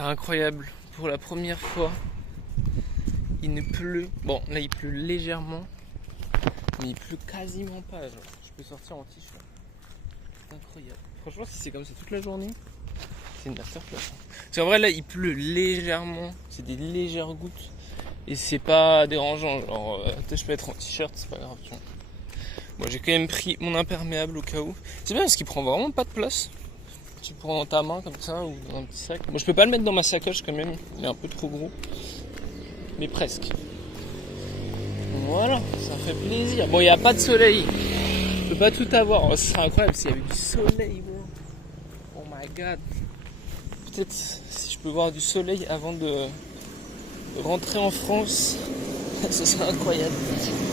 Incroyable, pour la première fois, il ne pleut. Bon, là il pleut légèrement, mais il pleut quasiment pas. Genre. Je peux sortir en t-shirt. C'est incroyable. Franchement, si c'est comme ça toute la journée, c'est une masterclass. Parce qu'en vrai, là il pleut légèrement, c'est des légères gouttes. Et c'est pas dérangeant, genre je peux être en t-shirt, c'est pas grave, tu vois. Moi j'ai quand même pris mon imperméable au cas où. C'est bien parce qu'il prend vraiment pas de place. Tu le prends dans ta main comme ça ou dans un petit sac. Moi je peux pas le mettre dans ma sacoche quand même, il est un peu trop gros. Mais presque. Voilà, ça fait plaisir. Bon, il n'y a pas de soleil. Je peux pas tout avoir. Oh, ce serait incroyable s'il y avait du soleil, bro. Oh my god. Peut-être si je peux voir du soleil avant de rentrer en France, ce serait incroyable.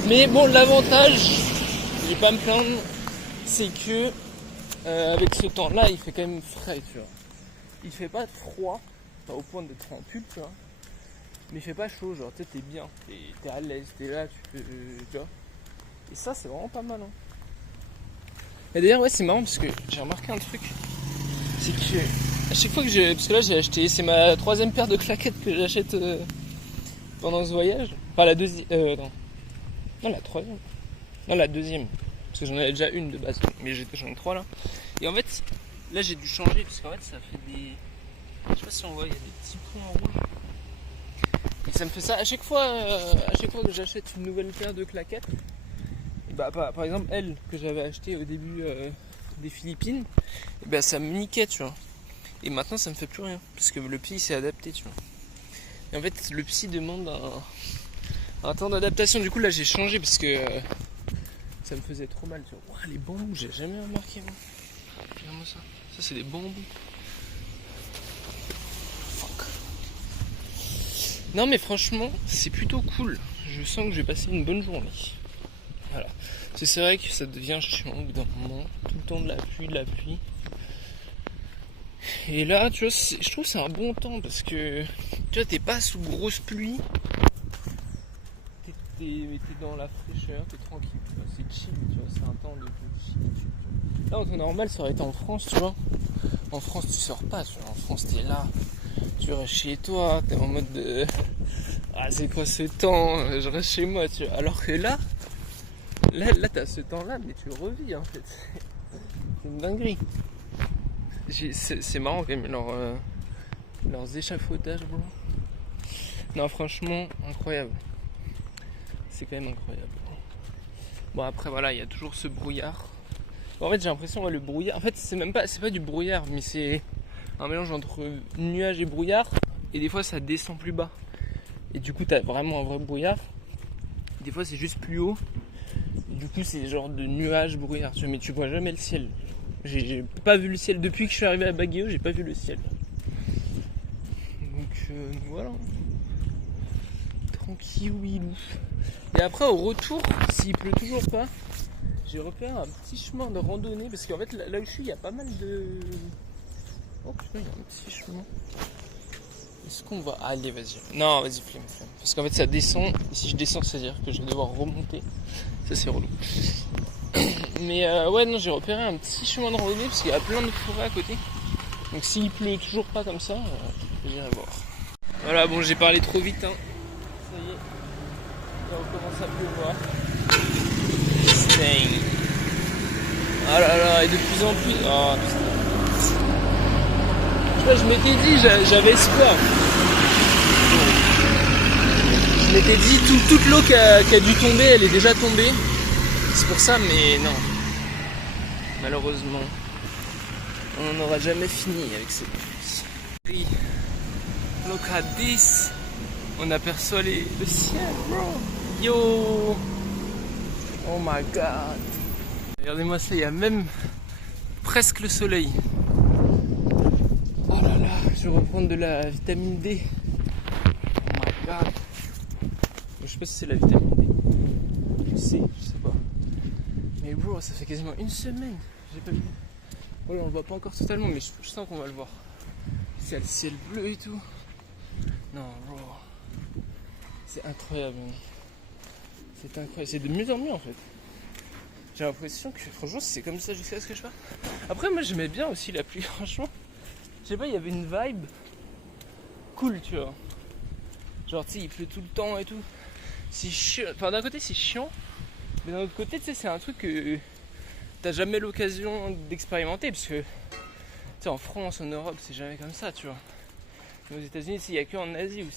Mais bon, l'avantage, je vais pas me plaindre, c'est que avec ce temps-là, il fait quand même frais, tu vois. Il fait pas froid, pas au point d'être en pull, tu vois. Mais il fait pas chaud, genre, tu sais, t'es bien, t'es à l'aise, t'es là, tu vois. Et ça, c'est vraiment pas mal, hein. Et d'ailleurs, ouais, c'est marrant parce que j'ai remarqué un truc. C'est que à chaque fois que parce que là, j'ai acheté, c'est ma 3e paire de claquettes que j'achète pendant ce voyage. Enfin, la deuxième. Non, la 3e. Non, la 2e. Parce que j'en avais déjà une de base. Mais j'en ai 3 là. Et en fait, là, j'ai dû changer parce qu'en fait, ça fait des. Je sais pas si on voit, il y a des petits points rouges. Et ça me fait ça à chaque fois que j'achète une nouvelle paire de claquettes. Bah, par exemple, elle que j'avais achetée au début des Philippines, et bah, ça me niquait, tu vois. Et maintenant, ça me fait plus rien parce que le pied s'est adapté, tu vois. Et en fait, le psy demande un temps d'adaptation. Du coup, là, j'ai changé parce que ça me faisait trop mal, tu vois. Ouah, les bambous, j'ai jamais remarqué, moi. Regarde-moi ça. Ça, c'est des bambous. Fuck. Non, mais franchement, c'est plutôt cool. Je sens que je vais passer une bonne journée. Voilà. C'est vrai que ça devient chiant au bout d'un moment. Tout le temps de la pluie. Et là, tu vois, je trouve que c'est un bon temps parce que tu vois, t'es pas sous grosse pluie. T'es dans la fraîcheur, t'es tranquille. C'est chill, tu vois, c'est un temps de chill. Là, en temps normal, ça aurait été en France, tu vois. En France, tu sors pas, tu vois. En France, t'es là, tu restes chez toi, t'es en mode de. Ah, c'est quoi ce temps? Je reste chez moi, tu vois. Alors que là, t'as ce temps-là, mais tu le revis en fait. C'est une dinguerie. C'est marrant quand même, leurs échafaudages, bro. Non, franchement, incroyable. C'est quand même incroyable. Bon, après, voilà, il y a toujours ce brouillard. En fait, j'ai l'impression que le brouillard. En fait, c'est pas du brouillard, mais c'est un mélange entre nuage et brouillard. Et des fois, ça descend plus bas. Et du coup, t'as vraiment un vrai brouillard. Des fois, c'est juste plus haut. Et du coup, c'est genre de nuage brouillard. Mais tu vois jamais le ciel. J'ai pas vu le ciel. Depuis que je suis arrivé à Baguio, j'ai pas vu le ciel. Donc, voilà. Tranquillou. Et après, au retour, s'il pleut toujours pas, j'ai repéré un petit chemin de randonnée. Parce qu'en fait, là où je suis, il y a pas mal de. Oh putain, il y a un petit chemin. Est-ce qu'on va. Allez, vas-y. Non, vas-y, flemme. Parce qu'en fait, ça descend. Et si je descends, c'est-à-dire que je vais devoir remonter. Ça, c'est relou. Mais ouais, non, j'ai repéré un petit chemin de randonnée parce qu'il y a plein de forêts à côté. Donc, s'il pleut toujours pas comme ça, j'irai voir. Voilà, bon, j'ai parlé trop vite, hein. Ça y est. Là, on commence à pleuvoir. Stain. Ah là là, et de plus en plus. Oh putain. Tu vois, je m'étais dit, j'avais espoir. Je m'étais dit, toute l'eau qui a dû tomber, elle est déjà tombée. C'est pour ça, mais non. Malheureusement, on n'aura jamais fini avec cette pluie. Look at this. On aperçoit le ciel, bro. Yo. Oh my god. Regardez-moi ça, il y a même presque le soleil. Oh là là, je vais reprendre de la vitamine D. Oh my god. Je sais pas si c'est la vitamine D. Je sais pas. Mais bro, ça fait quasiment une semaine. J'ai pas vu. Voilà, on le voit pas encore totalement, mais je sens qu'on va le voir. C'est le ciel bleu et tout. Non, bro. C'est incroyable. C'est incroyable. C'est de mieux en mieux en fait. J'ai l'impression que franchement c'est comme ça jusqu'à ce que je parte. Après moi j'aimais bien aussi la pluie, franchement. Je sais pas, il y avait une vibe. cool, tu vois. Genre, tu sais, il pleut tout le temps et tout. C'est chiant. Enfin, d'un côté, c'est chiant. Mais d'un autre côté, tu sais, c'est un truc que t'as jamais l'occasion d'expérimenter. Parce que, tu sais, en France, en Europe, c'est jamais comme ça, tu vois. Mais aux États-Unis, il n'y a que en Asie où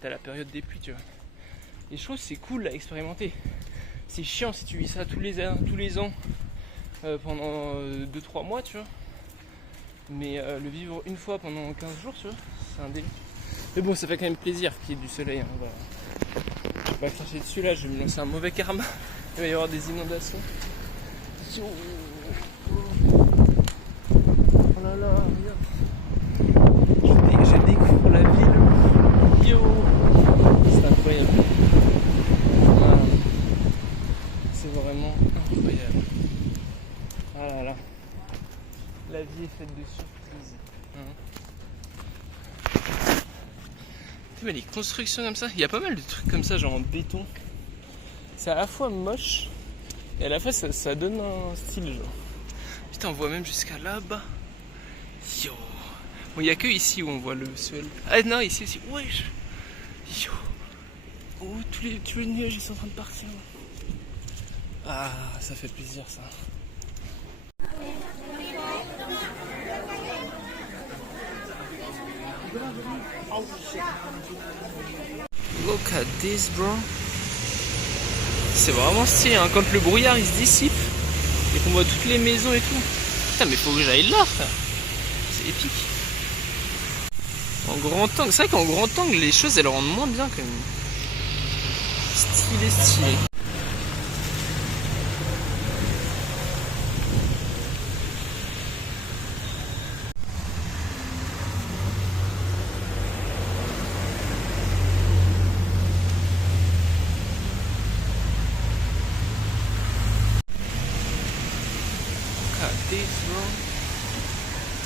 t'as la période des pluies, tu vois. Et je trouve que c'est cool à expérimenter. C'est chiant si tu vis ça tous les ans pendant 2-3 mois, tu vois. Mais le vivre une fois pendant 15 jours, tu vois, c'est un délire. Mais bon, ça fait quand même plaisir qu'il y ait du soleil. Hein, voilà. Je vais pas cracher dessus là, je vais me lancer un mauvais karma. Il va y avoir des inondations. Oh là là, regarde. Je découvre la ville. Yo, c'est incroyable. Ah, c'est vraiment incroyable. Ah là là. La vie est faite de surprises. Mais les constructions comme ça, il y a pas mal de trucs comme ça, genre en béton. C'est à la fois moche et à la fois ça donne un style, genre. Putain, on voit même jusqu'à là-bas. Yo. Bon, il y a que ici où on voit le ciel. Ah non, ici aussi. Wesh. Yo. Oh, tous les nuages ils sont en train de partir. Ah, ça fait plaisir ça. Look at this, bro. C'est vraiment stylé, hein. Quand le brouillard il se dissipe et qu'on voit toutes les maisons et tout. Putain, mais faut que j'aille là, frère. C'est épique. En grand angle, c'est vrai qu'en grand angle, les choses elles rendent moins bien quand même. Stylé, stylé.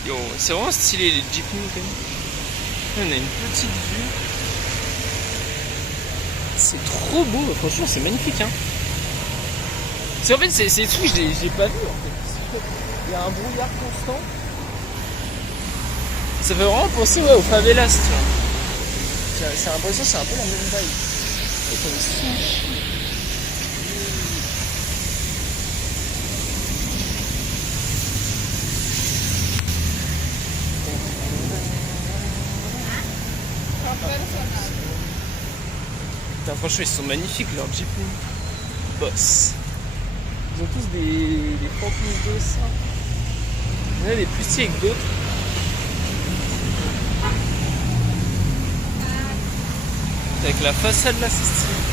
Yo, c'est vraiment stylé les jeepneys quand même. On a une petite vue. C'est trop beau, franchement c'est magnifique hein. C'est en fait c'est des trucs que j'ai pas vu en fait. Il y a un brouillard constant. Ça fait vraiment penser aux favelas, tu vois. J'ai l'impression que c'est un peu la même vibe. Et comme sushi. Putain, franchement ils sont magnifiques leurs jeepneys. Boss. Ils ont tous des campings de ça. Il y en a des plus stylés que d'autres. Avec la façade là, c'est stylé.